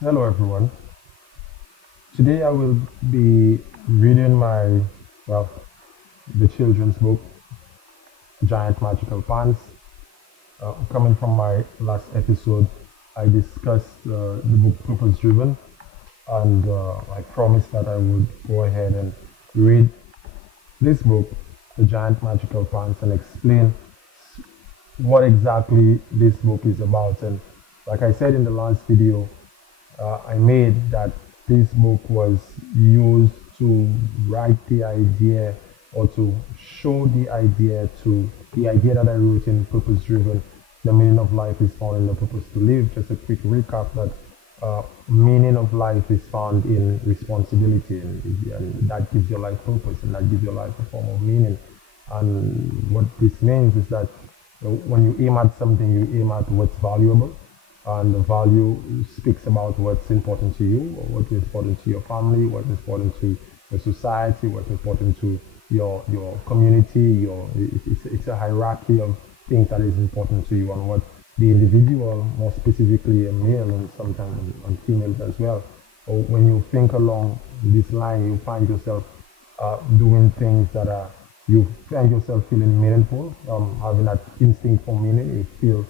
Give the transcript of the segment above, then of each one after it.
Hello everyone. Today I will be reading well, the children's book, Giant Magical Pants. Coming from my last episode, I discussed the book Purpose Driven, and I promised that I would go ahead and read this book, The Giant Magical Pants, and explain what exactly this book is about. And like I said in the last video, I made that this book was used to write the idea or to show the idea that I wrote in Purpose Driven. The meaning of life is found in the purpose to live. Just a quick recap that meaning of life is found in responsibility, and that gives your life purpose, and that gives your life a form of meaning. And what this means is that when you aim at something, you aim at what's valuable, and the value speaks about what's important to you, or what's important to your family, what's important to the society, what's important to your community. It's a hierarchy of things that is important to you, and what the individual, more specifically a male and sometimes and females as well. Or when you think along this line, you find yourself doing things that are you find yourself feeling meaningful, having that instinct for meaning. You feel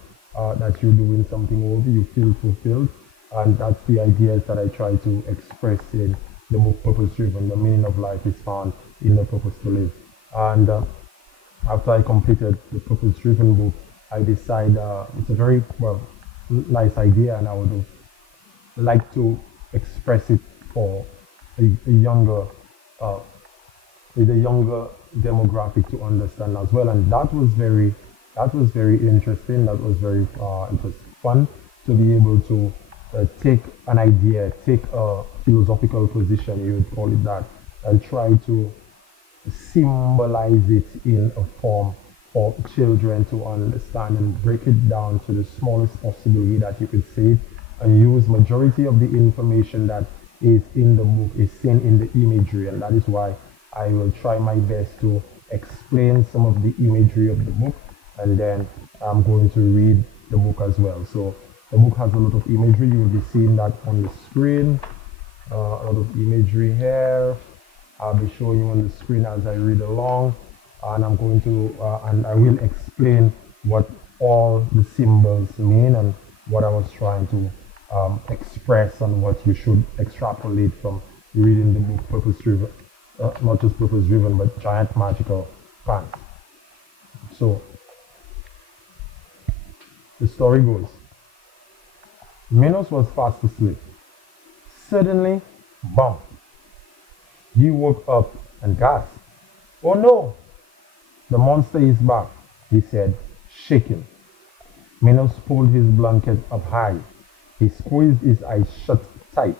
that you're doing something worthy, you feel fulfilled, and that's the ideas that I try to express in the book Purpose Driven. The meaning of life is found in the purpose to live. And after I completed the Purpose Driven book, I decided it's a very nice idea, and I would like to express it for a younger uh, with a younger demographic to understand as well. And that was very interesting. That was very it was fun to be able to take an idea, take a philosophical position, you would call it that, and try to symbolize it in a form for children to understand and break it down to the smallest possible way that you could say it, and use majority of the information that is in the book is seen in the imagery, and that is why I will try my best to explain some of the imagery of the book, and then I'm going to read the book as well. So the book has a lot of imagery. You will be seeing that on the screen. A lot of imagery here. I'll be showing you on the screen as I read along, and and I will explain what all the symbols mean and what I was trying to express and what you should extrapolate from reading the book Purpose Driven, not just Purpose Driven, but Giant Magical Pants. So the story goes: Minos was fast asleep. Suddenly, bump! He woke up and gasped. Oh no! The monster is back, he said, shaking. Minos pulled his blanket up high. He squeezed his eyes shut tight.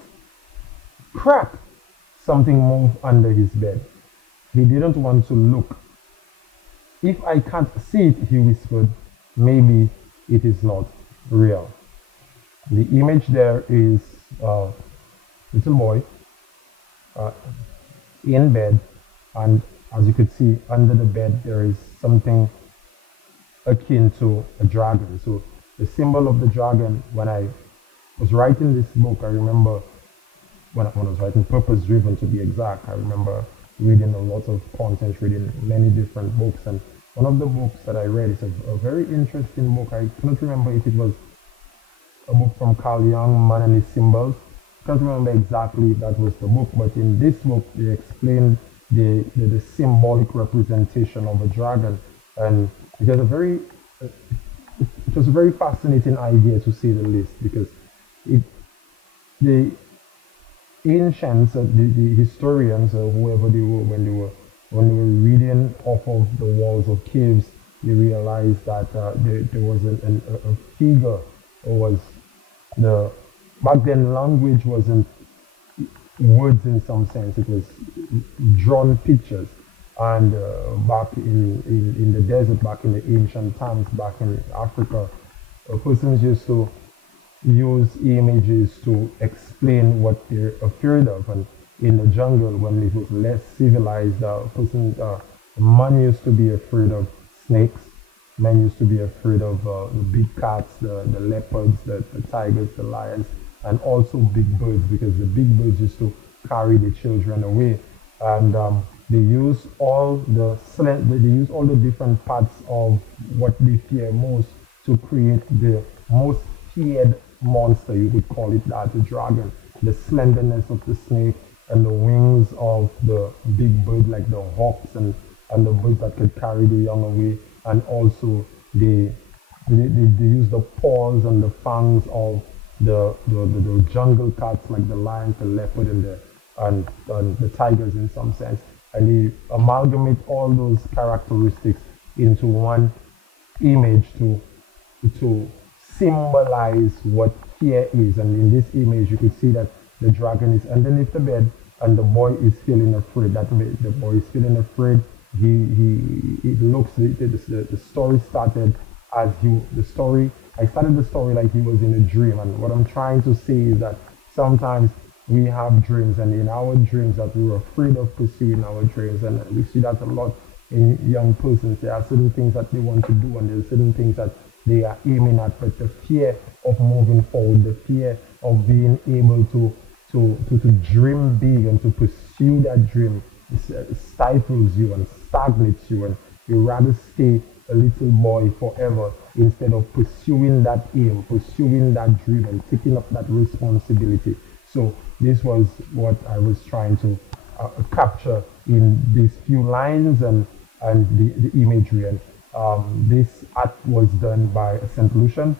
Crack! Something moved under his bed. He didn't want to look. If I can't see it, he whispered, maybe it is not real. The image there is a little boy uh, in bed, and as you could see, under the bed there is something akin to a dragon. So the symbol of the dragon, when I was writing this book, I remember when I was writing Purpose Driven to be exact, I remember reading a lot of content, reading many different books. And one of the books that I read is a very interesting book. I cannot remember if it was a book from Carl Jung, Man and His Symbols. I can't remember exactly if that was the book, but in this book they explained the symbolic representation of a dragon, and it was a very it was a very fascinating idea to say the least, because it the ancients, the historians, or whoever they were, when they were reading off of the walls of caves, they realized that there was a figure, or was the back then language wasn't words in some sense, it was drawn pictures. And back in the desert, back in the ancient times, back in Africa, persons used to use images to explain what they're afraid of. And in the jungle, when it was less civilized, man used to be afraid of snakes. Men used to be afraid of the big cats, the leopards, the tigers, the lions. and also big birds, because the big birds used to carry the children away. And they use they use all the different parts of what they fear most to create the most feared monster, you could call it that, the dragon. The slenderness of the snake and the wings of the big bird like the hawks and the birds that could carry the young away, and also they use the paws and the fangs of the jungle cats like the lions, the leopard, and the tigers in some sense. And they amalgamate all those characteristics into one image to symbolize what fear is. And in this image, you could see that the dragon is underneath the bed, and the boy is feeling afraid. The boy is feeling afraid. He it looks the story started as he the story. I started the story like he was in a dream, and what I'm trying to say is that sometimes we have dreams, and in our dreams that we're afraid of pursuing our dreams, and we see that a lot in young persons. There are certain things that they want to do, and there's certain things that they are aiming at, but the fear of moving forward, the fear of being able to dream big and to pursue that dream stifles you and stagnates you, and you rather stay a little boy forever instead of pursuing that aim, pursuing that dream, and taking up that responsibility. So this was what I was trying to capture in these few lines and the imagery. And this art was done by St. Lucian.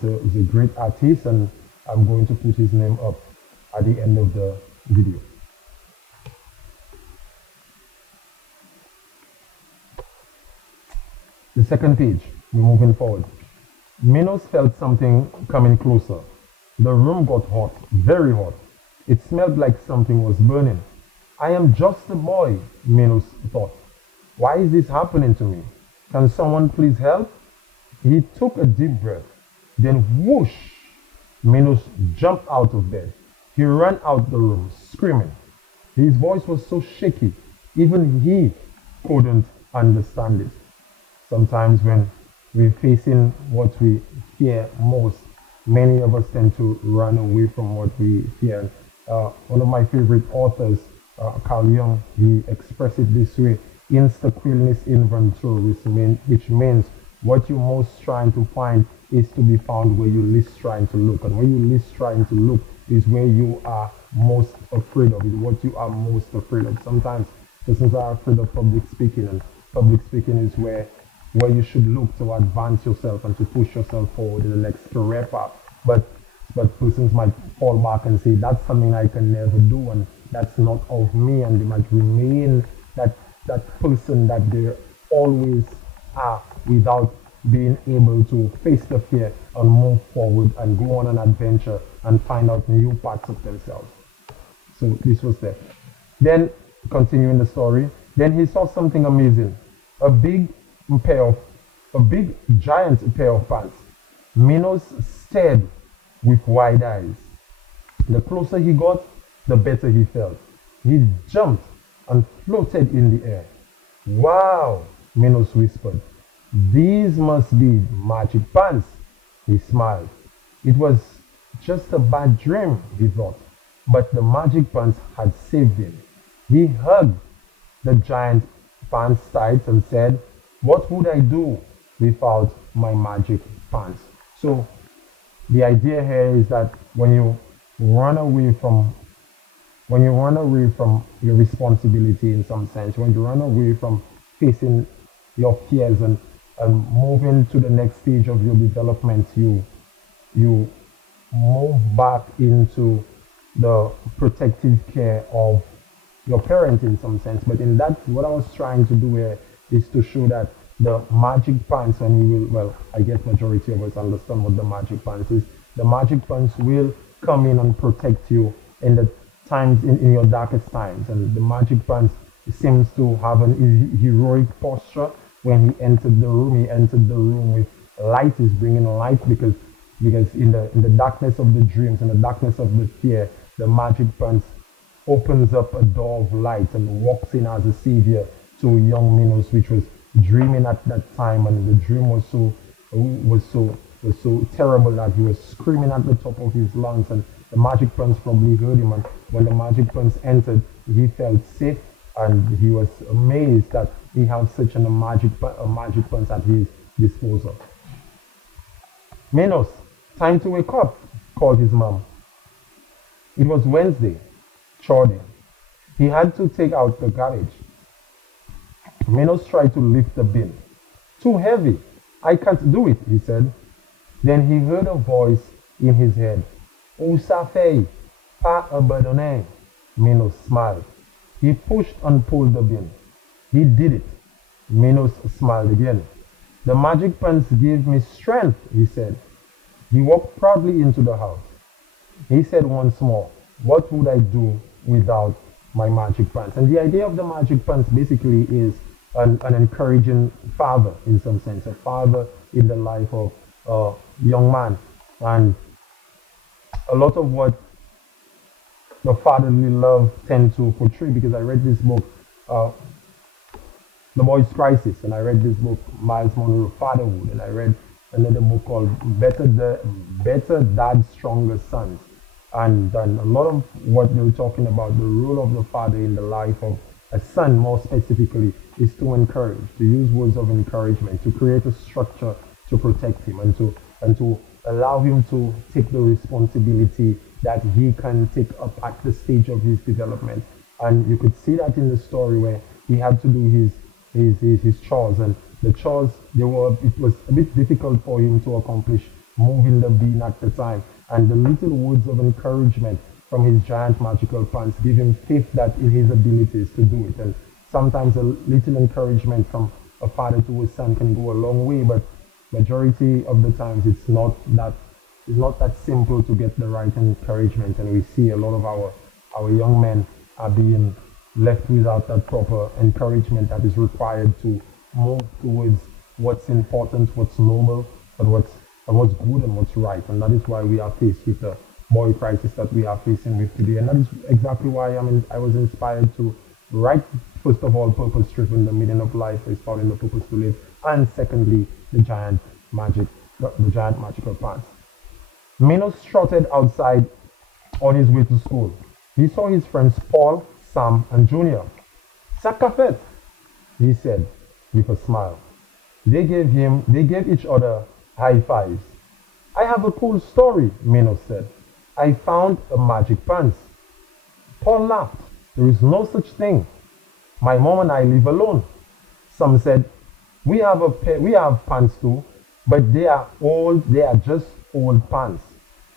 He's a great artist, and I'm going to put his name up at the end of the video. The second page, we're moving forward. Minos felt something coming closer. The room got hot, very hot. It smelled like something was burning. I am just a boy, Minos thought. Why is this happening to me? Can someone please help? He took a deep breath. Then whoosh! Minos jumped out of bed. He ran out the room, screaming. His voice was so shaky, even he couldn't understand it. Sometimes when we're facing what we fear most, many of us tend to run away from what we fear. One of my favorite authors, Carl Jung, he expressed it this way: insta quilnis inventur, which means what you're most trying to find is to be found where you least trying to look. And where you least trying to look is where you are most afraid of it, what you are most afraid of. Sometimes persons are afraid of public speaking, and public speaking is where you should look to advance yourself and to push yourself forward in the next career path. But persons might fall back and say, that's something I can never do, and that's not of me, and they might remain that person that they always are without being able to face the fear and move forward and go on an adventure and find out new parts of themselves. So this was there. Then, continuing the story, then he saw something amazing. A big giant pair of pants. Minos stared with wide eyes. The closer he got, the better he felt. He jumped and floated in the air. Wow, Minos whispered. These must be magic pants. He smiled. It was just a bad dream, he thought, but the magic pants had saved him. He hugged the giant pants tight and said, what would I do without my magic pants? So the idea here is that when you run away from your responsibility in some sense, when you run away from facing your fears and moving to the next stage of your development, you move back into the protective care of your parent in some sense. But in that, what I was trying to do here is to show that the magic pants, and I guess majority of us understand what the magic pants is. The magic pants will come in and protect you in the times, in your darkest times. And the magic pants seems to have an heroic posture. When he entered the room with light. He's bringing light because in the darkness of the dreams, in the darkness of the fear, the magic pants opens up a door of light and walks in as a savior to young Minos, which was dreaming at that time, and the dream was so was so terrible that he was screaming at the top of his lungs, and the magic prince probably heard him. And when the magic prince entered, he felt safe, and he was amazed that he had such a magic prince at his disposal. Minos, time to wake up, called his mom. It was Wednesday, chore day. He had to take out the garbage. Minos tried to lift the bin. Too heavy. I can't do it, he said. Then he heard a voice in his head. Où ça fait? Pas abandonné. Minos smiled. He pushed and pulled the bin. He did it. Minos smiled again. The magic pants gave me strength, he said. He walked proudly into the house. He said once more, what would I do without my magic pants? And the idea of the magic pants basically is an encouraging father in some sense, a father in the life of a young man. And a lot of what the fatherly love tend to portray, because I read this book, The Boy's Crisis, and I read this book, Miles Monroe, Fatherhood, and I read another book called Better Dads, Stronger Sons. And a lot of what they were talking about, the role of the father in the life of a son more specifically, is to encourage, to use words of encouragement, to create a structure to protect him, and to allow him to take the responsibility that he can take up at the stage of his development. And you could see that in the story where he had to do his chores, and the chores, it was a bit difficult for him to accomplish moving the bean at the time. And the little words of encouragement from his giant magical pants give him faith that in his abilities to do it. And sometimes a little encouragement from a father to his son can go a long way, but majority of the times it's not that simple to get the right encouragement. And we see a lot of our young men are being left without that proper encouragement that is required to move towards what's important, what's noble, and what's good and what's right. And that is why we are faced with the boy crisis that we are facing with today. And that is exactly why I was inspired to write, first of all, Purpose Driven, the meaning of life is found in the purpose to live, and secondly, the giant magical pants. Minos trotted outside on his way to school. He saw his friends Paul, Sam, and Junior. Sakafet, he said with a smile. They gave each other high fives. I have a cool story, Minos said. I found a magic pants. Paul laughed. There is no such thing. My mom and I live alone. Some said, we have pants too, but they are old, they are just old pants.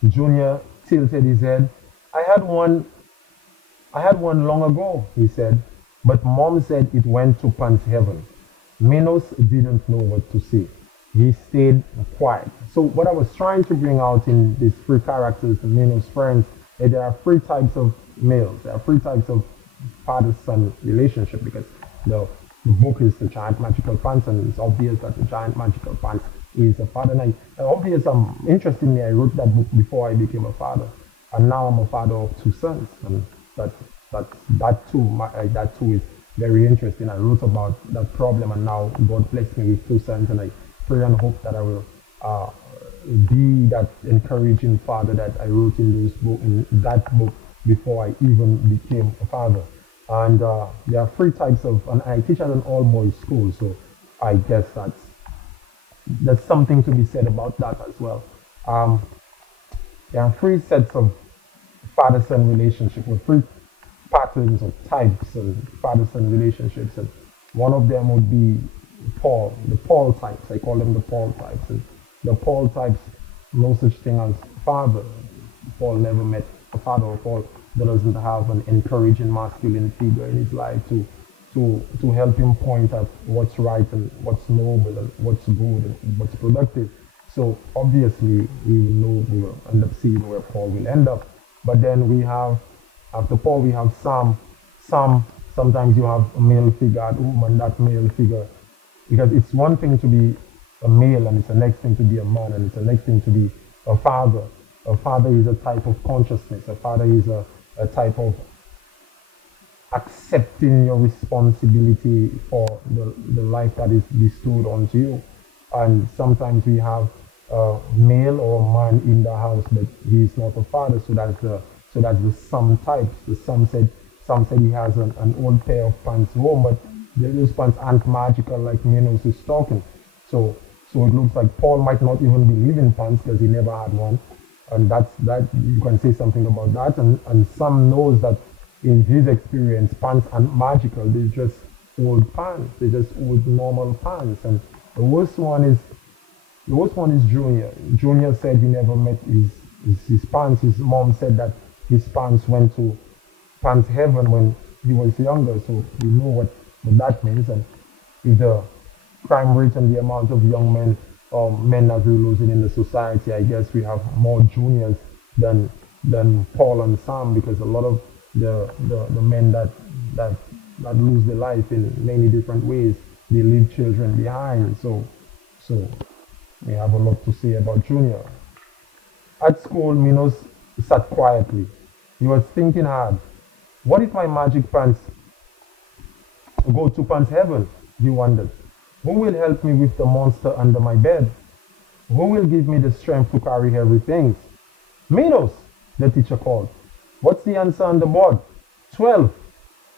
Junior tilted his head. I had one long ago, he said, but mom said it went to pants heaven. Minos didn't know what to say. He stayed quiet. So what I was trying to bring out in these three characters, the Minos friends, is there are three types of males. There are three types of father-son relationship, because the book is the giant magical pants, and it's obvious that the giant magical pants is a father. And obvious, interestingly, I wrote that book before I became a father, and now I'm a father of two sons, and that too is very interesting. I wrote about that problem, and now God blessed me with two sons, and I pray and hope that I will be that encouraging father that I wrote in that book before I even became a father. And there are three types of, and I teach at an all-boys school, so I guess that's something to be said about that as well. There are three sets of father-son relationship, with three patterns or types of father-son relationships, and one of them would be the Paul types. I call them the Paul types. And the Paul types, no such thing as father. Paul never met a father, or Paul doesn't have an encouraging masculine figure in his life to help him point at what's right and what's noble and what's good and what's productive. So obviously we will end up seeing where Paul will end up. But then after Paul we have Sam. Sometimes you have a male figure at home, and that male figure, because it's one thing to be a male, and it's the next thing to be a man, and it's the next thing to be a father. A father is a type of consciousness. A father is a type of accepting your responsibility for the life that is bestowed onto you. And sometimes we have male or man in the house, but he's not a father. So that's the some types. The some said he has an old pair of pants home, but those pants aren't magical like Minos is talking. So so it looks like Paul might not even believe in pants because he never had one, and that you can say something about that. And some knows that in his experience, pants aren't magical. They're just old pants. They're just old normal pants. And the worst one is the worst one is Junior. Junior said he never met his pants. His mom said that his pants went to pants heaven when he was younger. So we know what that means. And with the crime rate and the amount of young men that we're losing in the society, I guess we have more juniors than Paul and Sam, because a lot of the men that that lose their life in many different ways, they leave children behind. So we have a lot to say about Junior. At school, Minos sat quietly. He was thinking hard. What if my magic pants go to pants heaven? He wondered. Who will help me with the monster under my bed? Who will give me the strength to carry heavy things? Minos, the teacher called. What's the answer on the board? 12,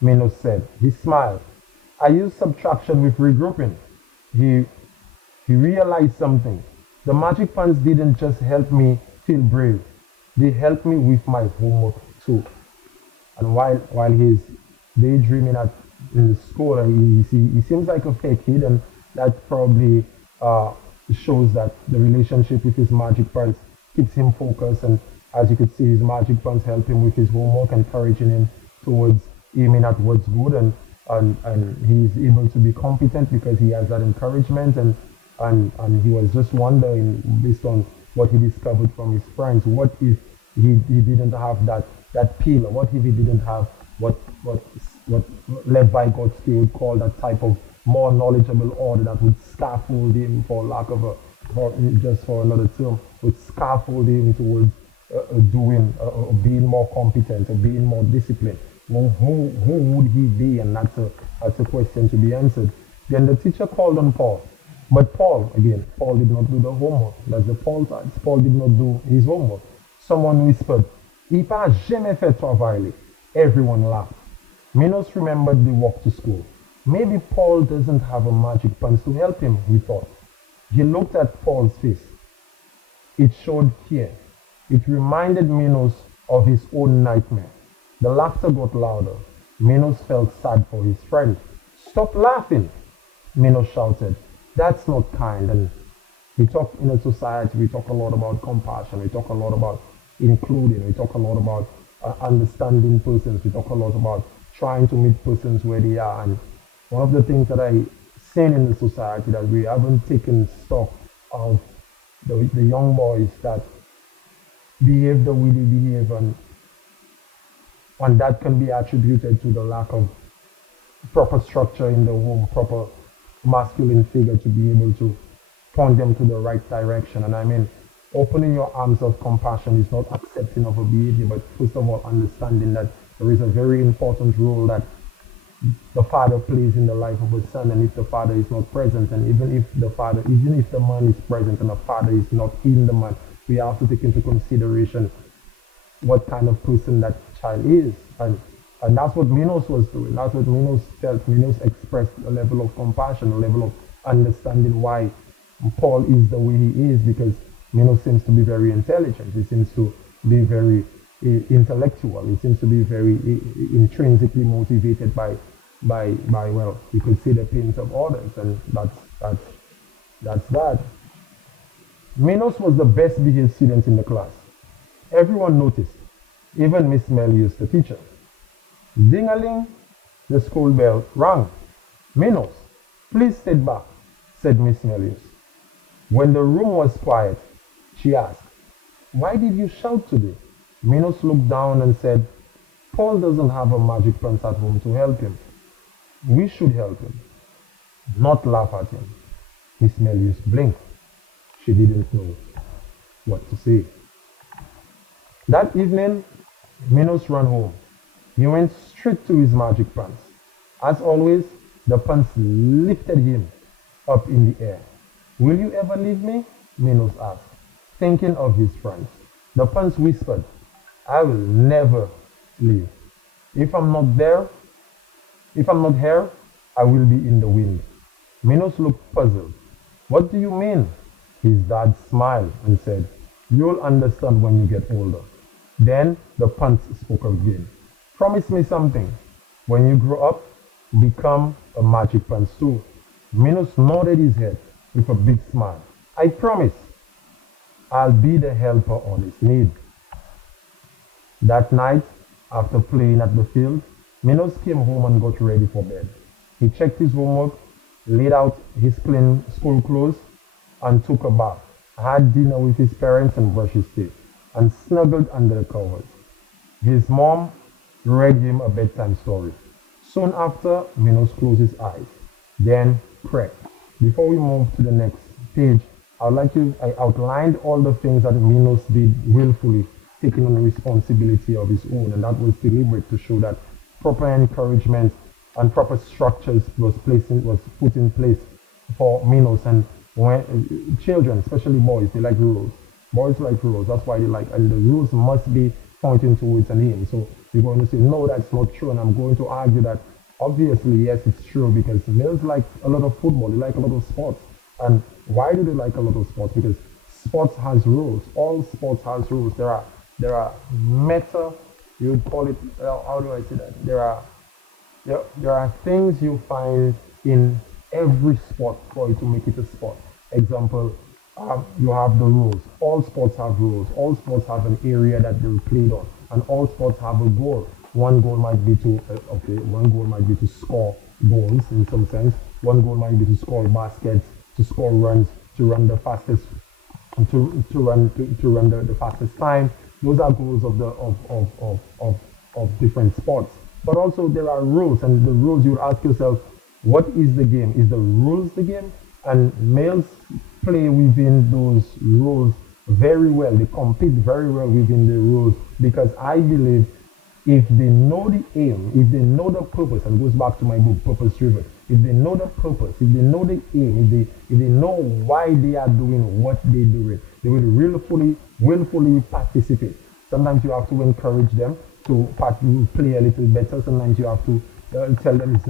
Minos said. He smiled. I used subtraction with regrouping. He he realized something. The magic pants didn't just help me feel brave, they helped me with my homework too. And while he's daydreaming at in school, and he seems like a fake kid, and that probably uh, shows that the relationship with his magic pants keeps him focused. And as you could see, his magic pants help him with his homework, encouraging him towards aiming at what's good, and he's able to be competent because he has that encouragement. And he was just wondering, based on what he discovered from his friends, what if he didn't have that pillar? What if he didn't have what what what led by God's would call that type of more knowledgeable order that would scaffold him, for lack of a for, just for another term, would scaffold him towards doing being more competent or being more disciplined? Well, who would he be? And that's a question to be answered. Then the teacher called on Paul. But Paul did not do the homework. That's the Paul side. Paul did not do his homework. Someone whispered, Il n'a jamais fait travail. Everyone laughed. Minos remembered the walk to school. Maybe Paul doesn't have a magic pants to help him, he thought. He looked at Paul's face. It showed fear. It reminded Minos of his own nightmare. The laughter got louder. Minos felt sad for his friend. Stop laughing, Minos shouted. That's not kind. And we talk in a society, we talk a lot about compassion, we talk a lot about including, we talk a lot about understanding persons, we talk a lot about trying to meet persons where they are. And one of the things that I seen in the society that we haven't taken stock of the young boys that behave the way they behave, and that can be attributed to the lack of proper structure in the home, proper masculine figure to be able to point them to the right direction. And I mean, opening your arms of compassion is not accepting of a behavior, but first of all, understanding that there is a very important role that the father plays in the life of a son. And if the father is not present, and even if the man is present and the father is not in the man, we have to take into consideration what kind of person that child is. And that's what Minos was doing. That's what Minos felt. Minos expressed a level of compassion, a level of understanding why Paul is the way he is, because Minos seems to be very intelligent. He seems to be very intellectual. He seems to be very intrinsically motivated by well, you could see the pains of others, and that's that. Minos was the best behaved student in the class. Everyone noticed, even Miss Melius, the teacher. Ding-a-ling, the school bell rang. Minos, please sit back, said Miss Melius. When the room was quiet, she asked, why did you shout today? Minos looked down and said, Paul doesn't have a magic pants at home to help him. We should help him, not laugh at him. Miss Melius blinked. She didn't know what to say. That evening, Minos ran home. He went straight to his magic pants. As always, the pants lifted him up in the air. Will you ever leave me? Minos asked. thinking of his friends. The prince whispered, I will never leave. If I'm not there, if I'm not here, I will be in the wind. Minos looked puzzled. What do you mean? His dad smiled and said, you'll understand when you get older. Then the prince spoke again. Promise me something. When you grow up, become a magic prince too. Minos nodded his head with a big smile. I promise. I'll be the helper on his need. That night, after playing at the field, Minos came home and got ready for bed. He checked his homework, laid out his clean school clothes, and took a bath, had dinner with his parents and brushed his teeth, and snuggled under the covers. His mom read him a bedtime story. Soon after, Minos closed his eyes, then prayed. Before we move to the next page, I outlined all the things that Minos did willfully, taking on the responsibility of his own, and that was deliberate to show that proper encouragement and proper structures was put in place for Minos. And when children, especially boys, they like rules. Boys like rules. That's why they like, and the rules must be pointing towards an aim. So you're going to say, no, that's not true, and I'm going to argue that obviously, yes, it's true because males like a lot of football. They like a lot of sports. And why do they like a lot of sports? Because sports has rules. All sports has rules. There are meta, you would call it, how do I say that? There are things you find in every sport for you to make it a sport. Example, you have the rules. All sports have rules. All sports have an area that they're played on, and all sports have a goal. One goal might be to score goals in some sense. One goal might be to score baskets, to score runs, to run the fastest, to run the fastest time. Those are goals of different sports. But also there are rules, and the rules you ask yourself, what is the game? Is the rules the game? And males play within those rules very well. They compete very well within the rules because I believe if they know the aim, if they know the purpose, and goes back to my book, Purpose Driven, if they know the purpose, if they know the aim, if they know why they are doing what they're doing, they will willfully participate. Sometimes you have to encourage them to play a little better. Sometimes you have to tell them it's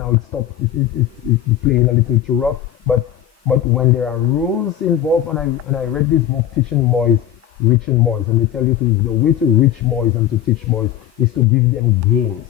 playing a little too rough. But when there are rules involved, and I read this book, Teaching Boys, Reaching Boys, and they tell you the way to reach boys and to teach boys is to give them games.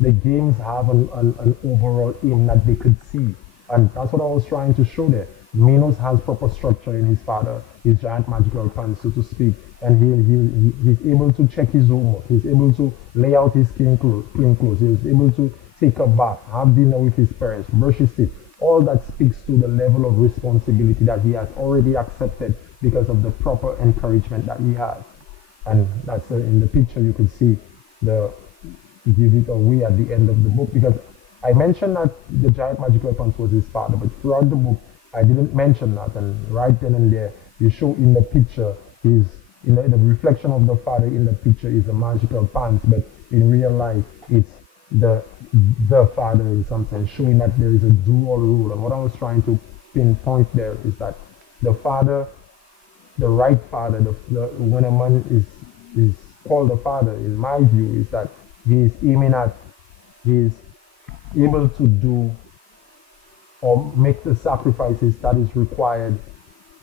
The games have an overall aim that they could see. And that's what I was trying to show there. Minos has proper structure in his father, his giant magical pants, so to speak. And he's able to check his homework. He's able to lay out his clean clothes. He's able to take a bath, have dinner with his parents, brush his teeth. All that speaks to the level of responsibility that he has already accepted because of the proper encouragement that he has. And that's in the picture you could see give it away at the end of the book, because I mentioned that the giant magical pants was his father, but throughout the book I didn't mention that, and right then and there you show in the picture the reflection of the father in the picture is the magical pants, but in real life it's the father in some sense, showing that there is a dual rule. And what I was trying to pinpoint there is that the father, the right father, when a man is called a father, in my view, is that he is able to do or make the sacrifices that is required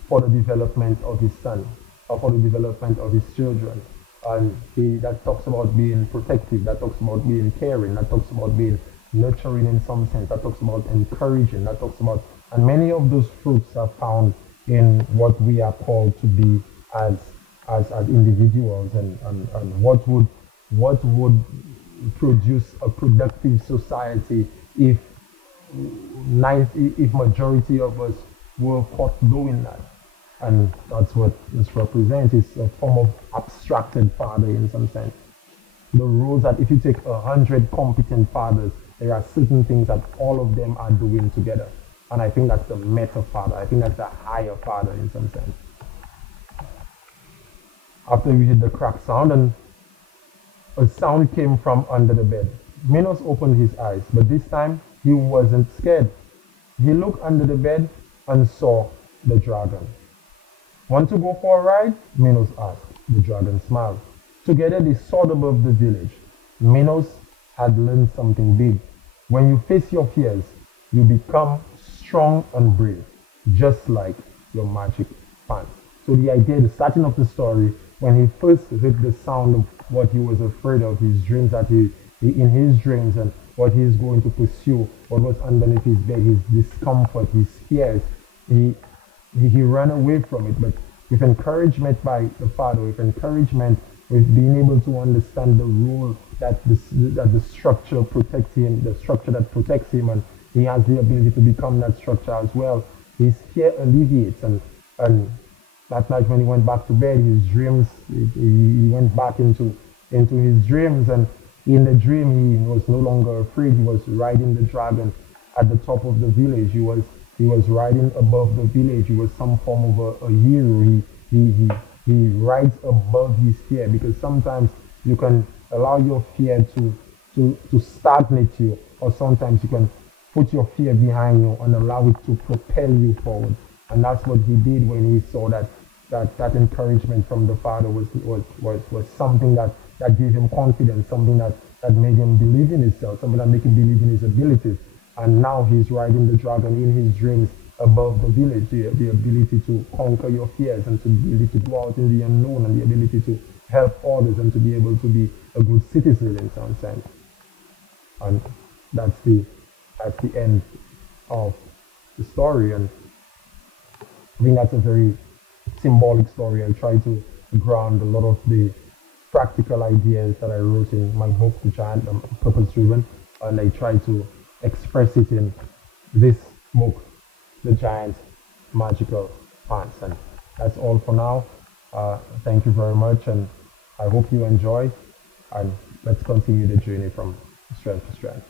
for the development of his son or for the development of his children. And that talks about being protective, that talks about being caring, that talks about being nurturing in some sense, that talks about encouraging, that talks about, and many of those fruits are found in what we are called to be as individuals, and what would produce a productive society if majority of us were caught doing that. And that's what this represents. It's a form of abstracted father in some sense. The rules that if you take 100 competent fathers, there are certain things that all of them are doing together. And I think that's the meta father. I think that's the higher father in some sense. After we heard the crack sound, and a sound came from under the bed. Minos opened his eyes, but this time he wasn't scared. He looked under the bed and saw the dragon. Want to go for a ride? Minos asked. The dragon smiled. Together they soared above the village. Minos had learned something big. When you face your fears, you become strong and brave, just like your magic pants. So the idea, the starting of the story, when he first heard the sound of what he was afraid of, his dreams that he in his dreams and what he is going to pursue, what was underneath his bed, his discomfort, his fears, he he ran away from it. But with encouragement by the Father, with encouragement, with being able to understand the role that the structure protects him, the structure that protects him, and he has the ability to become that structure as well. His fear alleviates, and that night when he went back to bed, his dreams, he went back into his dreams, and in the dream he was no longer afraid. He was riding the dragon at the top of the village. He was riding above the village. He was some form of a hero. He rides above his fear, because sometimes you can allow your fear to stagnate you, or sometimes you can put your fear behind you and allow it to propel you forward. And that's what he did when he saw that encouragement from the Father was something that gave him confidence, something that made him believe in himself, something that made him believe in his abilities. And now he's riding the dragon in his dreams above the village, the ability to conquer your fears, and to be able to go out in the unknown, and the ability to help others, and to be able to be a good citizen in some sense. And that's the end of the story. And I think that's a very symbolic story. I try to ground a lot of the practical ideas that I wrote in my book, which are purpose driven, and I try to express it in this book, The Giant Magical Pants. And that's all for now. Thank you very much, and I hope you enjoy, and let's continue the journey from strength to strength.